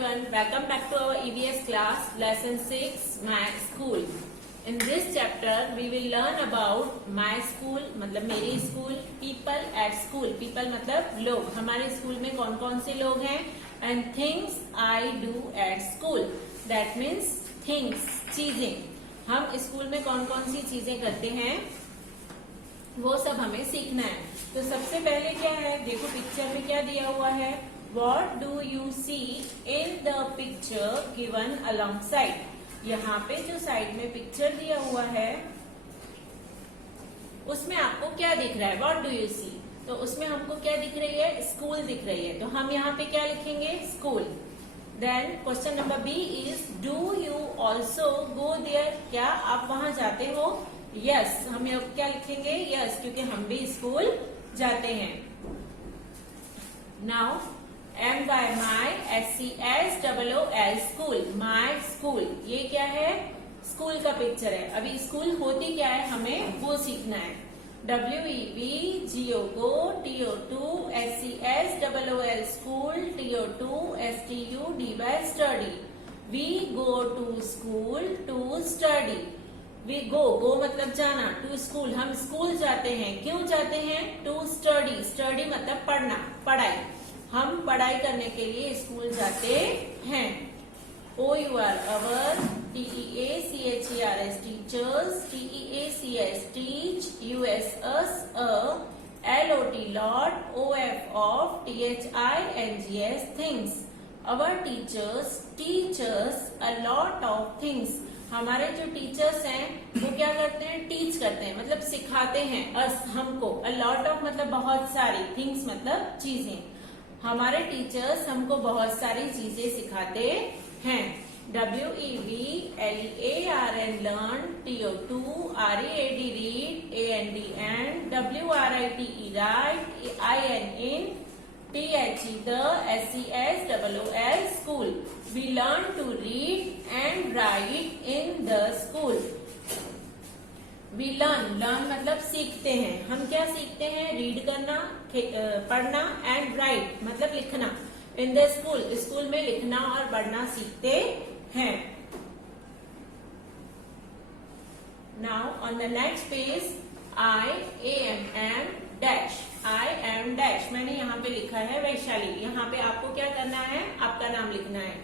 everyone, welcome back to our EVS class, lesson 6, My School. In this chapter, we will learn about my school, मतलब मेरी school, people at school, people मतलब लोग, हमारे school में कौन कौन से लोग हैं, and things I do at school. That means things, चीजें. हम स्कूल में कौन कौन सी चीजें करते हैं, वो सब हमें सीखना है. तो सबसे पहले क्या है, देखो पिक्चर में क्या दिया हुआ है. What do you see in the picture given alongside? यहाँ पे जो साइड में पिक्चर दिया हुआ है उसमें आपको क्या दिख रहा है. What do you see? तो उसमें हमको क्या दिख रही है, स्कूल दिख रही है. तो हम यहाँ पे क्या लिखेंगे, school. Then question number B is do you also go there? क्या आप वहां जाते हो? यस. हम क्या लिखेंगे, यस, क्योंकि हम भी स्कूल जाते हैं. Now MY SCSOOL school, my school. ये क्या है, स्कूल का पिक्चर है. अभी स्कूल होती क्या है हमें वो सीखना है. WEB GO TO2 SCSOOL school TO2 STUDY study. We go to school to study. We go मतलब जाना, to school हम स्कूल जाते हैं. क्यों जाते हैं, to study. Study मतलब पढ़ना, पढ़ाई. हम पढ़ाई करने के लिए स्कूल जाते हैं. OUR our, TEACHERS teachers, TEACS teach, US us LOT lot, OF of, THINGS things. Our teachers teach us a lot of things. हमारे जो टीचर्स हैं वो क्या करते हैं, टीच करते हैं मतलब सिखाते हैं. अस हमको, a lot of मतलब बहुत सारी, things मतलब चीजें. हमारे टीचर्स हमको बहुत सारी चीजें सिखाते हैं. WEV LEARN learn, TO2 READ read, AND and, WRITE write, IN in, THE the, SCSOOL school. We learn to read and write in the school. We learn मतलब सीखते हैं. हम क्या सीखते हैं, रीड करना, पढ़ना, एंड राइट मतलब लिखना. इन द स्कूल, स्कूल में लिखना और पढ़ना सीखते हैं. Now on the next page, I am dash. I am dash मैंने यहाँ पे लिखा है वैशाली. यहाँ पे आपको क्या करना है, आपका नाम लिखना है.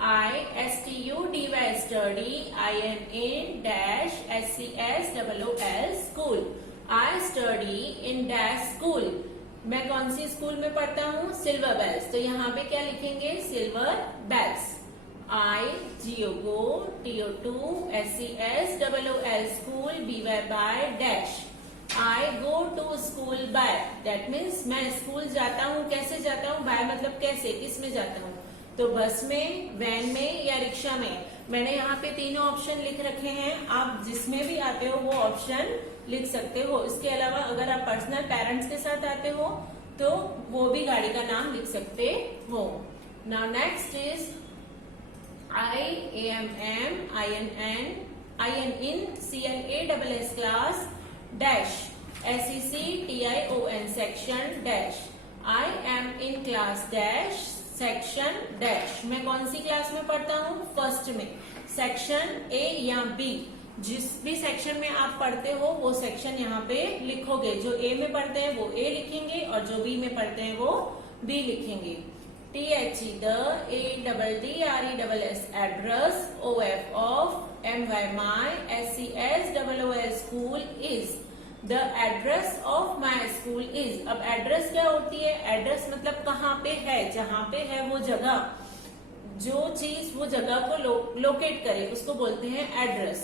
I STUDY study, IN dash SCSOOL school. I study in dash school. मैं कौन सी स्कूल में पढ़ता हूँ, सिल्वर बेल्स. तो यहाँ पे क्या लिखेंगे, silver bells. I GO TO2 SCSOOL school BY by dash. I go to school by. That means मैं स्कूल जाता हूँ. कैसे जाता हूँ, by मतलब कैसे, किस में जाता हूँ. तो बस में, वैन में या रिक्शा में. मैंने यहाँ पे तीनों ऑप्शन लिख रखे हैं. आप जिसमें भी आते हो वो ऑप्शन लिख सकते हो. इसके अलावा अगर आप पर्सनल पेरेंट्स के साथ आते हो तो वो भी गाड़ी का नाम लिख सकते हो. Now next is IAMM IN CLASS class dash SECTION section dash. I am in class dash section dash. मैं कौन सी क्लास में पढ़ता हूँ, फर्स्ट में. सेक्शन ए या बी, जिस भी सेक्शन में आप पढ़ते हो वो सेक्शन यहाँ पे लिखोगे. जो ए में पढ़ते हैं वो ए लिखेंगे और जो बी में पढ़ते हैं वो बी लिखेंगे. THE the, ADDRESS address, OF of, MY my, SCSOOL school is. The address of my school is. अब एड्रेस क्या होती है, एड्रेस मतलब कहाँ पे है, जहाँ पे है वो जगह, जो चीज वो जगह को लोकेट करे उसको बोलते हैं एड्रेस.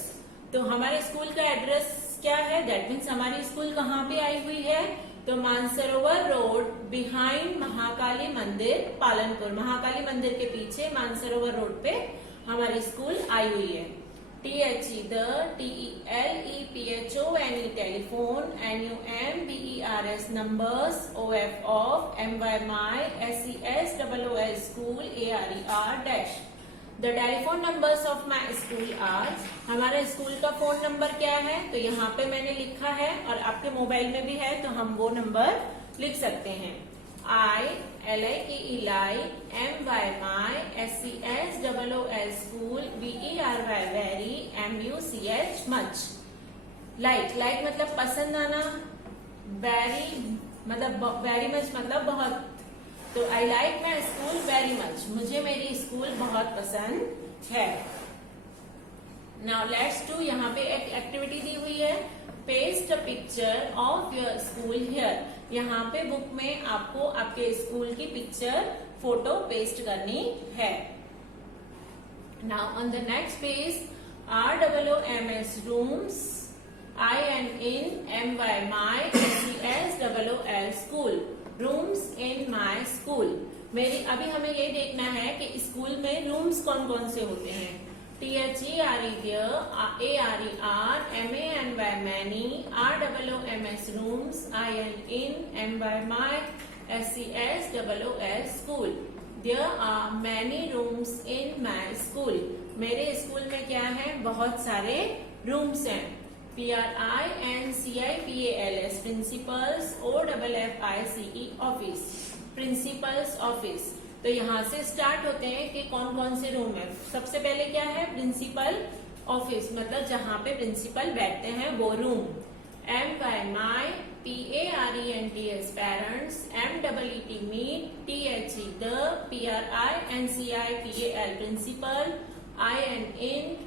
तो हमारे स्कूल का एड्रेस क्या है, दैट मीन्स हमारी स्कूल कहाँ पे आई हुई है. तो मानसरोवर रोड बिहाइंड महाकाली मंदिर पालनपुर. महाकाली मंदिर के पीछे मानसरोवर रोड पे हमारी स्कूल आई हुई है. THE the, TELEPHONE telephone, NUMBERS numbers, OF of, MY my, SCSOOL school ARER dash. The telephone numbers of my school are. हमारे स्कूल का फोन नंबर क्या है, तो यहाँ पे मैंने लिखा है और आपके मोबाइल में भी है तो हम वो नंबर लिख सकते हैं. I LIKE MY SCSOOL VERY very MUCH much. Like मतलब पसंद आना, वेरी मतलब वेरी मच मतलब बहुत। तो I like my school very much, मुझे मेरी स्कूल बहुत पसंद है। नाउ लेट्स डू, यहाँ पे एक एक्टिविटी दी हुई है, paste a picture of your school here. यहाँ पे बुक में आपको आपके स्कूल की पिक्चर फोटो पेस्ट करनी है। Now on the next page, ROOMS rooms, INMY my SCSOOL school, rooms in my school. मेरी अभी हमें ये देखना है कि स्कूल में रूम्स कौन कौन से होते हैं। THERE there, ARER MANY many, ROOMS rooms, INMY my SCSOOL school. There are many rooms in my school. मेरे स्कूल में क्या है, बहुत सारे रूम्स हैं। PRINCIPALS principles, OFFICE office, principles office. तो यहाँ से स्टार्ट होते हैं कि कौन कौन से रूम है। सबसे पहले क्या है, प्रिंसिपल ऑफिस, मतलब जहाँ पे प्रिंसिपल बैठते हैं वो room. MY PARENTS parents, MEET meet, THE the, PRINCIPAL principal, IN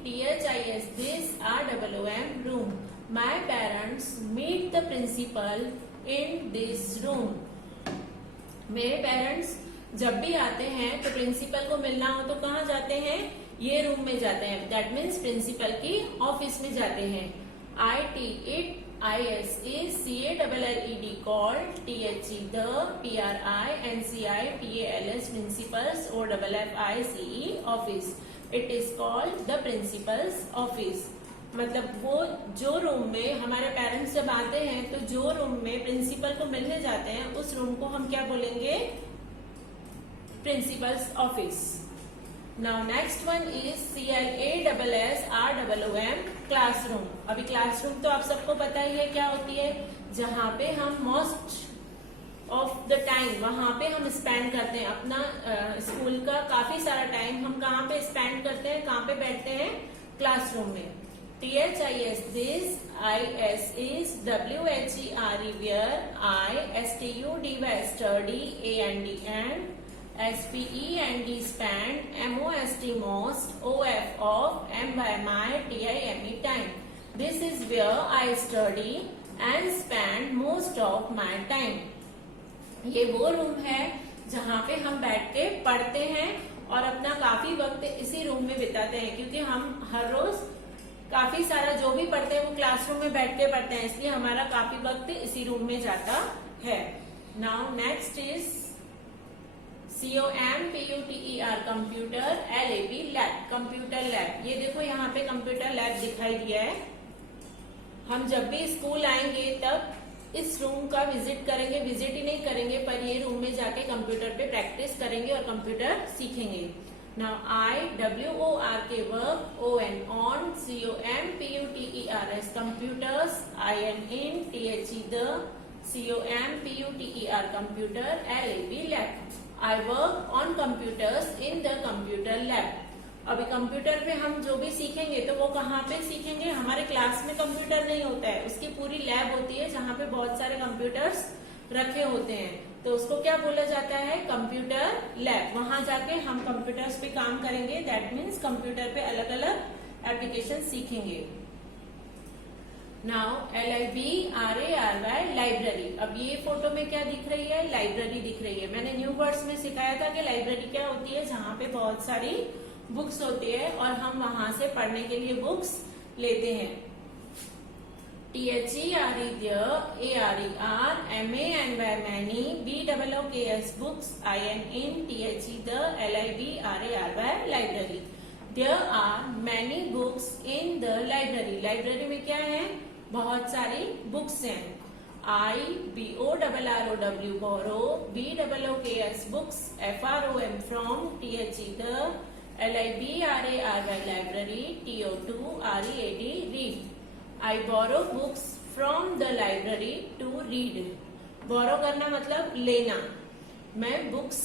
THIS this, ROOM room. My parents meet the principal in this room. मेरे पेरेंट्स जब भी आते हैं तो प्रिंसिपल को मिलना हो तो कहाँ जाते हैं, ये रूम में जाते हैं। दैट मीन्स प्रिंसिपल की ऑफिस में जाते हैं। IT it, IS CALLED called, THE the, PRINCIPALS principals, OFFICE office. It is called the principal's office. मतलब वो जो रूम में हमारे पेरेंट्स जब आते हैं तो जो रूम में प्रिंसिपल को मिलने जाते हैं उस रूम को हम क्या बोलेंगे, principles office. Now next one is CLASSROOM classroom. अभी क्लासरूम तो आप सबको पता ही है क्या होती है, जहाँ पे हम मोस्ट ऑफ द टाइम वहां पे हम स्पेंड करते हैं अपना स्कूल का काफी सारा टाइम। हम कहाँ पे स्पेंड करते हैं, कहाँ पे बैठते हैं, क्लासरूम में। THIS this, IS is, WHERE where, STUDY study, AND SPEND spend, MOST most, OF of, MY TIME time. This is where I study and spend most of my time. ये वो room है जहाँ पे हम बैठ के पढ़ते हैं और अपना काफी वक्त इसी रूम में बिताते हैं, क्योंकि हम हर रोज काफी सारा जो भी पढ़ते हैं वो क्लासरूम में बैठ के पढ़ते हैं, इसलिए हमारा काफी वक्त इसी रूम में जाता है। Now next is COMPUTER computer, LAB lab, computer lab. ये देखो यहाँ पे कंप्यूटर लैब दिखाई दिया है। हम जब भी स्कूल आएंगे तब इस रूम का विजिट करेंगे, विजिट ही नहीं करेंगे पर ये रूम में जाके कंप्यूटर पे प्रैक्टिस करेंगे और कंप्यूटर सीखेंगे। Now IWORK work, ON on, COMPUTERS computers, IN THE the, COMPUTER computer, LAB lab. I work on computers in the computer lab. अभी कंप्यूटर पे हम जो भी सीखेंगे तो वो कहाँ पे सीखेंगे, हमारे क्लास में कंप्यूटर नहीं होता है, उसकी पूरी लैब होती है जहाँ पे बहुत सारे कंप्यूटर्स रखे होते हैं, तो उसको क्या बोला जाता है, कंप्यूटर लैब। वहां जाके हम कंप्यूटर्स पे काम करेंगे, दैट मीन्स कंप्यूटर पे अलग अलग एप्लीकेशन सीखेंगे। Now LIBRARY library. अब ये फोटो में क्या दिख रही है, लाइब्रेरी दिख रही है। मैंने न्यू वर्ड्स में सिखाया था कि लाइब्रेरी क्या होती है, जहाँ पे बहुत सारी बुक्स होती है और हम वहां से पढ़ने के लिए बुक्स लेते हैं। THERE there, ARER MANY many, BOOKS books, IN THE the, LIBRARY library. There are many books in the library. Library में क्या है, बहुत सारी बुक्स हैं। BORROW borrow, BOOKS books, FROM from, THE the, LIBRARY library, TO2 READ read. I borrow books from the library to read. Borrow करना मतलब लेना, मैं बुक्स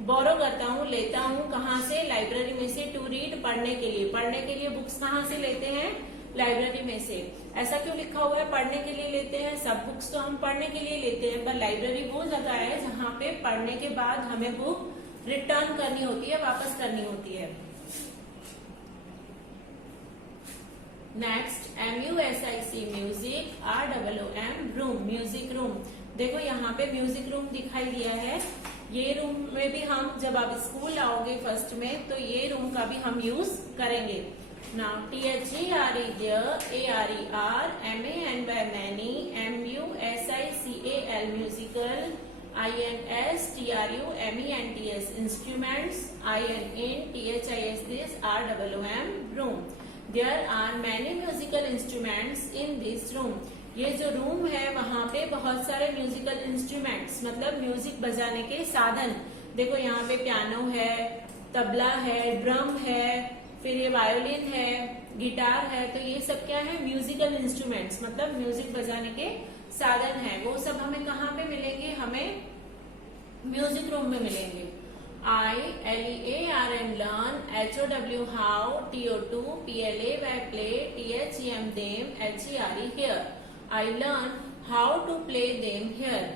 बोरो करता हूँ, लेता हूँ कहाँ से? लाइब्रेरी में से। टू रीड, पढ़ने के लिए। पढ़ने के लिए बुक्स कहाँ से लेते हैं? लाइब्रेरी में से। ऐसा क्यों लिखा हुआ है पढ़ने के लिए लेते हैं? सब बुक्स तो हम पढ़ने के लिए लेते हैं, पर लाइब्रेरी वो जगह है जहाँ पे पढ़ने के बाद हमें बुक रिटर्न करनी होती है, वापस करनी होती है। Next, MUSIC music, ROOM room, music room. देखो यहाँ पे म्यूजिक रूम दिखाई दिया है। ये रूम में भी हम जब आप स्कूल आओगे फर्स्ट में, तो ये रूम का भी हम यूज करेंगे। Now THERE there, ARER, MAN by many, MUSICAL musical, INS TRU MENTS instruments, INN THIS this ROOM room. There are many musical instruments in this room. ये जो रूम है वहाँ पे बहुत सारे म्यूजिकल इंस्ट्रूमेंट्स, मतलब म्यूजिक बजाने के साधन। देखो यहाँ पे पियानो है, तबला है, ड्रम है, फिर ये वायोलिन है, गिटार है। तो ये सब क्या है? म्यूजिकल इंस्ट्रूमेंट्स, मतलब म्यूजिक बजाने के साधन है। वो सब हमें कहाँ पे मिलेंगे? हमें म्यूजिक रूम में मिलेंगे। ILEARN learn, HOW how, TO2 PLA by play, THEM them, HERE here. I learn how to play them here.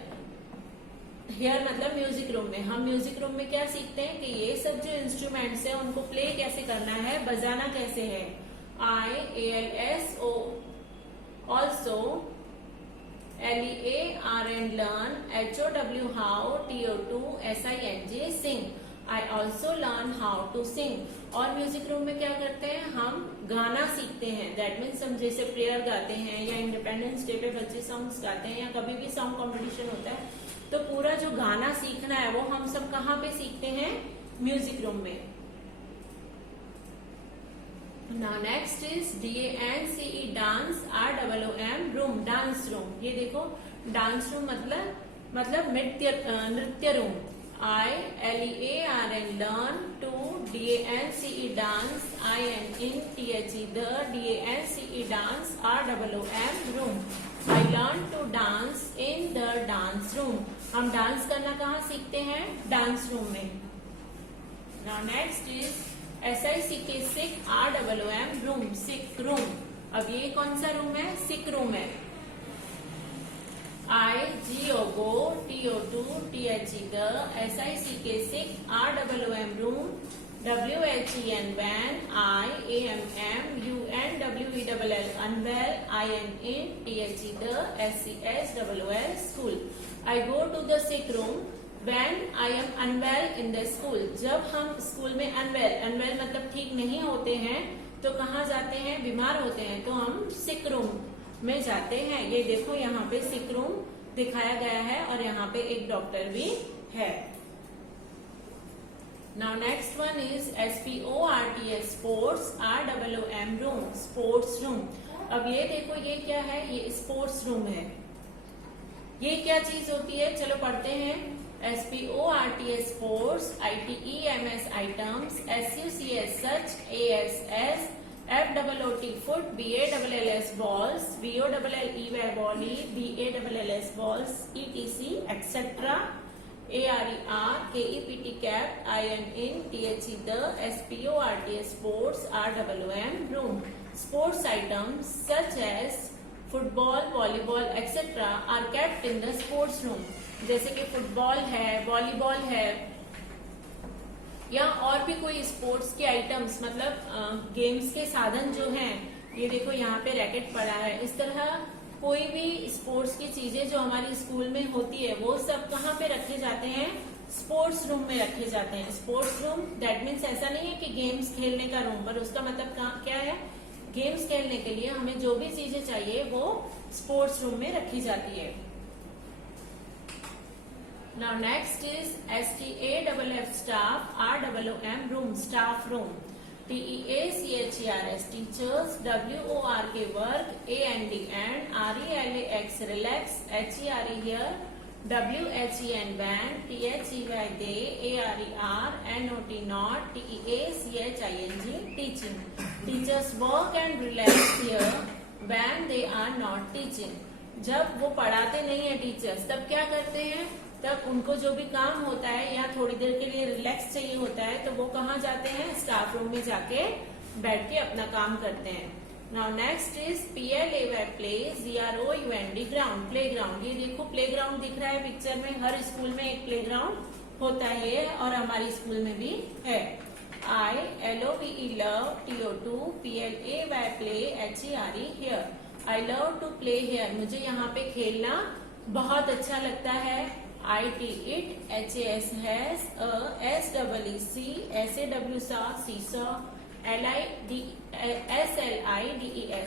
Here मतलब म्यूजिक रूम में। हम म्यूजिक रूम में क्या सीखते हैं कि ये सब जो इंस्ट्रूमेंट्स है उनको प्ले कैसे करना है, बजाना कैसे है। IALSO also, LEARN learn, HOW how, TO2 SING sing. I also learn how to sing. और म्यूजिक रूम में क्या करते हैं? हम गाना सीखते हैं। दैट मीन्स हम जैसे प्रेयर गाते हैं या इंडिपेंडेंस डे पे बच्चे सॉन्ग्स गाते हैं या कभी भी सॉन्ग कॉम्पिटिशन होता है, तो पूरा जो गाना सीखना है वो हम सब कहाँ पे सीखते हैं? म्यूजिक रूम में। Now next is DANCE dance, ROOM room, dance room. ये देखो डांस रूम मतलब नृत्य room. ILEARN learn to, DANCE dance, INNTHE the, DANCE dance, ROOM room. I learn to dance in the dance room. हम dance करना कहाँ सीखते हैं? Dance room में। Now next is SICK sick, ROOM room, sick room। अब ये कौन सा रूम है? सिक रूम है। IGO TO2 THE the, SICK sick, ROOM room, WHEN van, IAMM UNWELL unwell, INNTHE the, SCHOOL school। I go to the sick room when I am unwell in the school। जब हम school में unwell मतलब ठीक नहीं होते हैं तो कहाँ जाते हैं? बीमार होते हैं तो हम सिक रूम में जाते हैं। ये देखो यहाँ पे सिक रूम दिखाया गया है और यहाँ पे एक डॉक्टर भी है। Now next one is SPORTS sports, ROOM room, sports room. अब ये देखो ये क्या है? ये स्पोर्ट्स रूम है। ये क्या चीज होती है? चलो पढ़ते हैं। SPORTS sports, ITEMS items, SUCS such, ASS FOOT foot, BALLS balls, BOLLE volley, BALLS balls, ETC etc. ARER KEPT cap, INNTHE the, SPORTS sports, ROOM room। Sports items such as football, volleyball etc. are kept in the sports room। जैसे कि football है, volleyball है या और भी कोई sports के items, मतलब गेम्स के साधन जो हैं। ये देखो यहाँ पे रैकेट पड़ा है। इस तरह कोई भी स्पोर्ट्स की चीजें जो हमारी स्कूल में होती है वो सब कहाँ पे रखे जाते हैं? स्पोर्ट्स रूम में रखे जाते हैं। स्पोर्ट्स रूम दैट मीन्स ऐसा नहीं है कि गेम्स खेलने का रूम, पर उसका मतलब क्या है? गेम्स खेलने के लिए हमें जो भी चीजें चाहिए वो स्पोर्ट्स रूम में रखी जाती है। Now next is STAFF staff, ROOM room, staff room, TEACHERS teachers, WORK work, AND RELAX relax, HERE here, WHEN van, THEY they, ARER NOT not, TEACHING teaching। Teachers work and relax here when they are not teaching। जब वो पढ़ाते नहीं है teachers, तब क्या करते हैं? तब उनको जो भी काम होता है या थोड़ी देर के लिए रिलैक्स चाहिए होता है तो वो कहाँ जाते हैं, स्टाफ रूम में जाके बैठ के अपना काम करते हैं। Now next is PLAY play, GROUND ground, play ground. ये देखो प्ले ग्राउंड दिख रहा है पिक्चर में, हर स्कूल में एक प्ले ग्राउंड होता है और हमारी स्कूल में भी है। LOVE love, TO2 PLAY play, HERE here. I love to play here, मुझे यहाँ पे खेलना बहुत अच्छा लगता है। IT it, HAS has, SEEC SAW सा, seesaw, SLIDES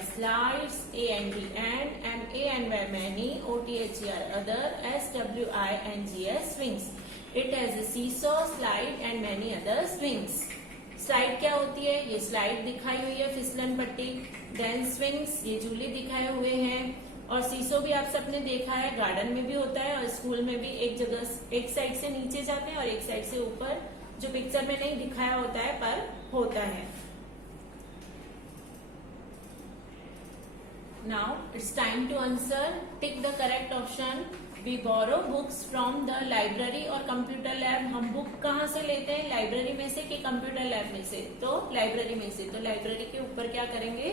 slides, AND and, MANY many, OTHER other, SWINGS swings. It has a seesaw, slide and many other swings। Slide क्या होती है, ये स्लाइड दिखाई हुई है फिसलन पट्टी। देन स्विंग्स, ये झूले दिखाए हुए हैं। और सीसो भी आप सबने देखा है, गार्डन में भी होता है और स्कूल में भी एक जगह एक साइड से नीचे जाते हैं और एक साइड से ऊपर, जो पिक्चर में नहीं दिखाया होता है पर होता है। Now it's time to answer, tick the correct option. We borrow books from the library और कंप्यूटर लैब। हम बुक कहाँ से लेते हैं, लाइब्रेरी में से कि कंप्यूटर लैब में से, तो लाइब्रेरी में से। तो लाइब्रेरी के ऊपर क्या करेंगे,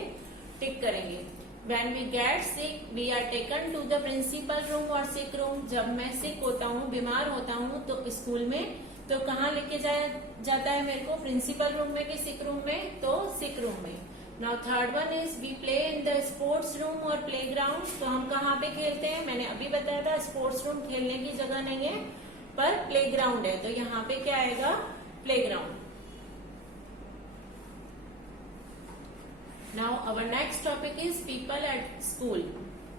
टिक करेंगे। When we get sick, we are taken to the principal room or sick room। जब मैं सिक होता हूँ, बीमार होता हूँ तो स्कूल में, तो कहाँ लेके जाता है मेरे को, प्रिंसिपल रूम में कि सिक रूम में, तो सिक रूम में। Now third one is we play in the sports room और प्ले ग्राउंड। तो हम कहाँ पे खेलते हैं, मैंने अभी बताया था स्पोर्ट्स रूम खेलने की जगह नहीं है पर प्ले ग्राउंड है, तो यहाँ पे क्या आएगा, play ground. Now our next topic is people at school.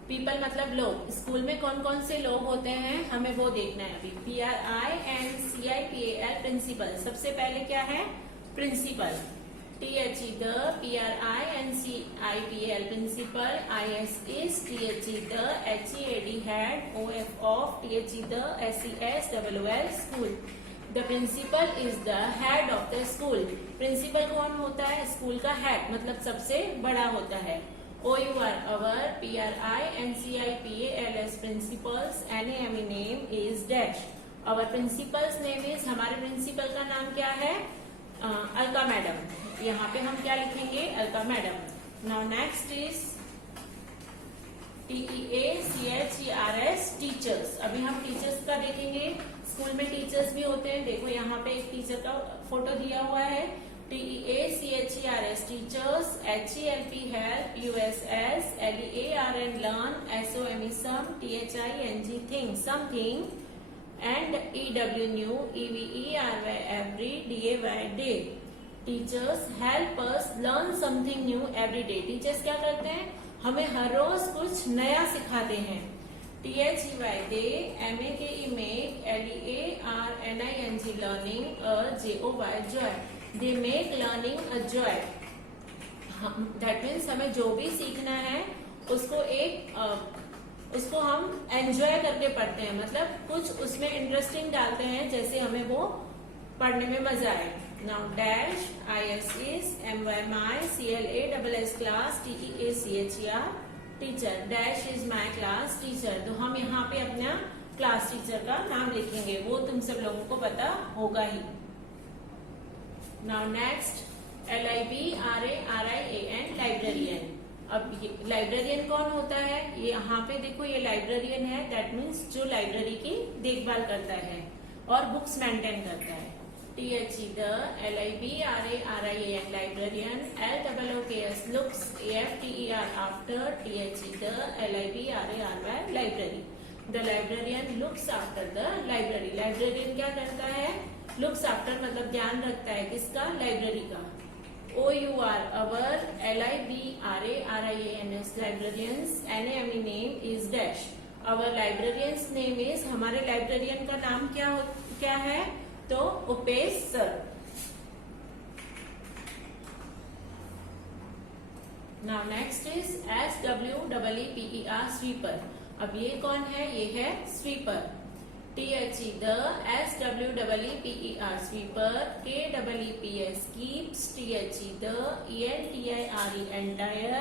People मतलब लोग, स्कूल में कौन कौन से लोग होते हैं हमें वो देखना है अभी। PRINCIPAL principal. सबसे पहले क्या है, principal. THE the, PRINCIPAL principal. IS is, THE the, HEAD head, OF of, THE the, SES WOL school. The principal is the head of the school. Principal कौन होता है, स्कूल का हेड मतलब सबसे बड़ा होता है। OUR our, PRINCIPALS principles, NAME name is dash. Our principles name is, हमारे प्रिंसिपल का नाम क्या है, अलका मैडम। यहाँ पे हम क्या लिखेंगे, Alka madam. Now next is TEACHERS teachers. अभी हम टीचर्स का देखेंगे। स्कूल में टीचर्स भी होते हैं, देखो यहाँ पे एक टीचर का फोटो दिया हुआ है। TEACHERS teachers, HELP help, USS, LEARN learn, SOME some, THING thing something, and EW new, EVERY every, DAY day. Teachers help us learn something new every day. Teachers क्या करते हैं, हमें हर रोज कुछ नया सिखाते हैं। THEY they, MAKE make, LEARNING learning, JOY Joy. They make learning a joy. That means हमें जो भी सीखना है उसको हम एंजॉय करके पढ़ते हैं, मतलब कुछ उसमें इंटरेस्टिंग डालते हैं जैसे हमें वो पढ़ने में मजा आए। Now dash, IS is, MY CLASS class, TEACHER teacher. Dash is my class teacher. तो हम यहाँ पे अपना क्लास टीचर का नाम लिखेंगे, वो तुम सब लोगों को पता होगा ही। Now next, LIBRARIAN librarian. अब ये लाइब्रेरियन कौन होता है, ये यहाँ पे देखो ये लाइब्रेरियन है, दैट मीन्स जो लाइब्रेरी की देखभाल करता है और बुक्स मेंटेन करता है। THE the, LIBRARIAN librarian. LOOKS looks, AFTER after, THE the, LIBRARY library. The librarian looks after the library. Librarian क्या करता है, लुक्स आफ्टर मतलब ध्यान रखता है किसका, लाइब्रेरी का। OUR our, LIBRARIANS librarians, NAME name is dash. Our librarians name is, हमारे लाइब्रेरियन का नाम क्या है, तो Upesh sir. Now next is SWEEPER sweeper. अब ये कौन है, ये है sweeper. THE the, SWEEPER sweeper. KEEPS keeps, THE the, ENTIRE entire,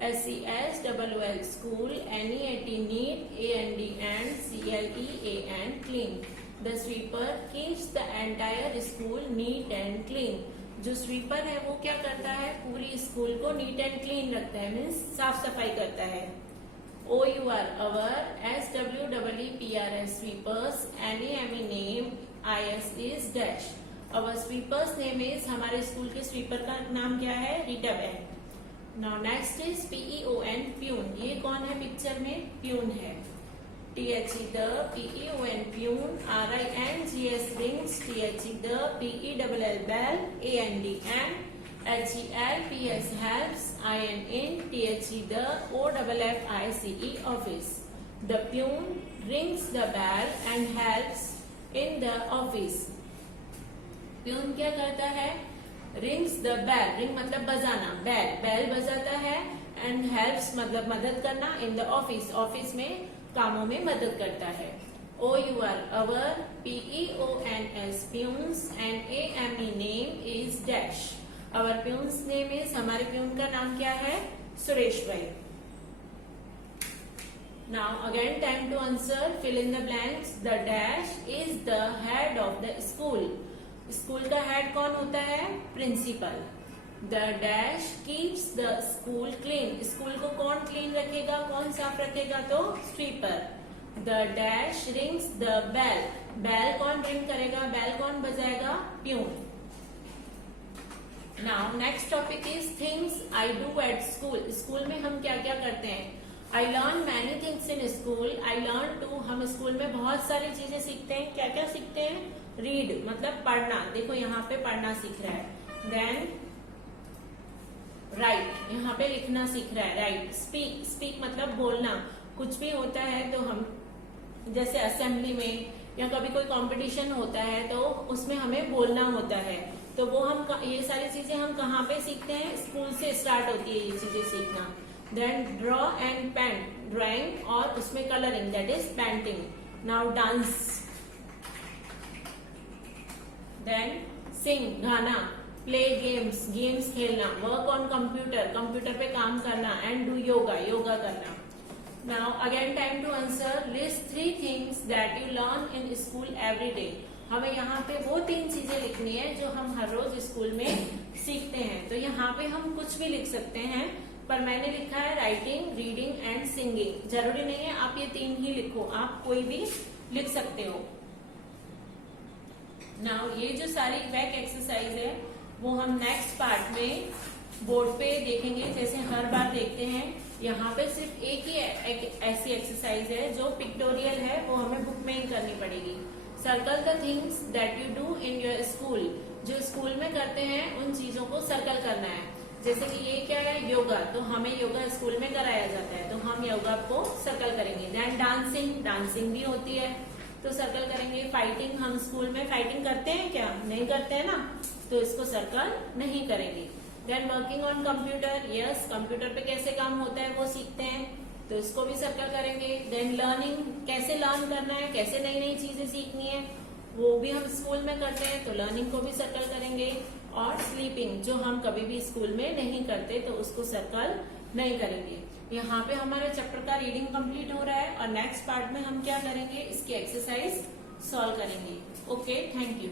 SESSOOL school, NEAT neat, AND and CLEAN clean. The sweeper keeps the entire school neat and clean. जो sweeper है वो क्या करता है, पूरी स्कूल को नीट एंड क्लीन रखता है, मीन्स साफ सफाई करता है. OUR our, SWEEPRS sweepers, NAME name, IS is dash. Our sweepers name is, हमारे स्कूल के स्वीपर का नाम क्या है, Rita ban. Now next is PEON peon. ये कौन है पिक्चर में, प्यून है. THE the, PEON peon, RINGS rings, THE the, PELL bell, AND and, HELPS helps, IN in, THE the, OFFICE office. The peon rings the bell and helps in the office. Peon क्या करता है, rings the bell, ring मतलब बजाना, bell bell बजाता है, and helps मतलब मदद करना, इन द ऑफिस ऑफिस में कामों में मदद करता है. OUR our, PEONS peons and AME name is dash. our peons name is, हमारे प्यून का नाम क्या है, सुरेश भाई. Now again time to answer, fill in the blanks. The dash is the head of the school. School का head कौन होता है, principal. The dash keeps the school clean. School को कौन क्लीन रखेगा, कौन साफ रखेगा, तो sweeper. The dash rings the bell. Bell कौन रिंग करेगा, बेल कौन बजाएगा, peon. Now next topic is things I do at school. School में हम क्या क्या करते हैं. I learn many things in school. I learn to, हम स्कूल में बहुत सारी चीजें सीखते हैं. क्या क्या सीखते हैं, रीड मतलब पढ़ना, देखो यहाँ पे पढ़ना सीख रहा है. देन राइट, यहाँ पे लिखना सीख रहा है, राइट. स्पीक, स्पीक मतलब बोलना. कुछ भी होता है तो हम, जैसे असेंबली में या कभी कोई कंपटीशन होता है तो उसमें हमें बोलना होता है, तो वो हम ये सारी चीजें हम कहाँ पे सीखते हैं, स्कूल से स्टार्ट होती है ये चीजें सीखना. Then draw and paint, drawing और उसमें colouring, that is painting. Now dance. Then sing, गाना. प्ले गेम्स, गेम्स खेलना. वर्क ऑन कंप्यूटर, कंप्यूटर पे काम करना. एंड डू योगा, योगा करना. Now again time to answer. List 3 things that you learn in school every day. हमें यहाँ पे वो 3 चीजें लिखनी है जो हम हर रोज स्कूल में सीखते हैं. तो यहाँ पे हम कुछ भी लिख सकते हैं, पर मैंने लिखा है राइटिंग, रीडिंग एंड सिंगिंग. जरूरी नहीं है आप ये 3 ही लिखो, आप कोई भी लिख सकते हो. नाउ ये जो सारी बैक एक्सरसाइज है वो हम नेक्स्ट पार्ट में बोर्ड पे देखेंगे, जैसे हर बार देखते हैं. यहाँ पे सिर्फ एक ही ऐसी एक्सरसाइज है जो पिक्टोरियल है, वो हमें बुक में ही करनी पड़ेगी. Circle the things that you do in your school. जो स्कूल में करते हैं उन चीजों को सर्कल करना है. जैसे कि ये क्या है, योगा, तो हमें योगा स्कूल में कराया जाता है तो हम योगा को सर्कल करेंगे. देन डांसिंग, डांसिंग भी होती है तो सर्कल करेंगे. फाइटिंग, हम स्कूल में फाइटिंग करते हैं क्या, नहीं करते हैं ना, तो इसको सर्कल नहीं करेंगे. Then working on computer, yes, computer पे कैसे काम होता है वो सीखते हैं तो इसको भी सर्कल करेंगे. देन लर्निंग, कैसे लर्न करना है, कैसे नई नई चीजें सीखनी है, वो भी हम स्कूल में करते हैं तो लर्निंग को भी सर्कल करेंगे. और स्लीपिंग, जो हम कभी भी स्कूल में नहीं करते तो उसको सर्कल नहीं करेंगे. यहाँ पे हमारे चैप्टर का रीडिंग कंप्लीट हो रहा है और नेक्स्ट पार्ट में हम क्या करेंगे, इसकी एक्सरसाइज सॉल्व करेंगे. Okay, thank you.